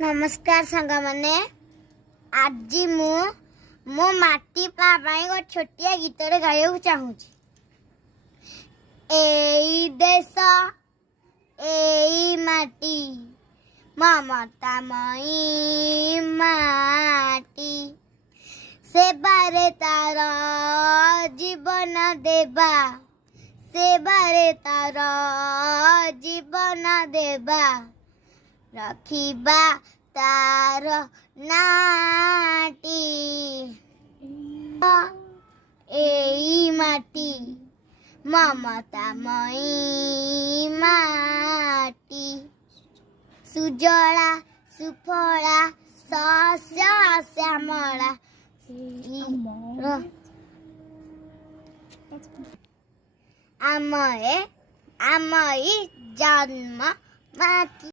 नमस्कार सांग मैंने आज मो माटी पाई गो छोटिया गीत गाइबा चाहूँ। एई देश एई माटी ममतामयी माटी सेबारे तार जीवन देबा सेबारे तार जीवन देबा रखिबा तार नाटी एई माटी ममतामयी माटी सुजला सुफला शस्य श्यामला आमये आमयी जन्म माटी।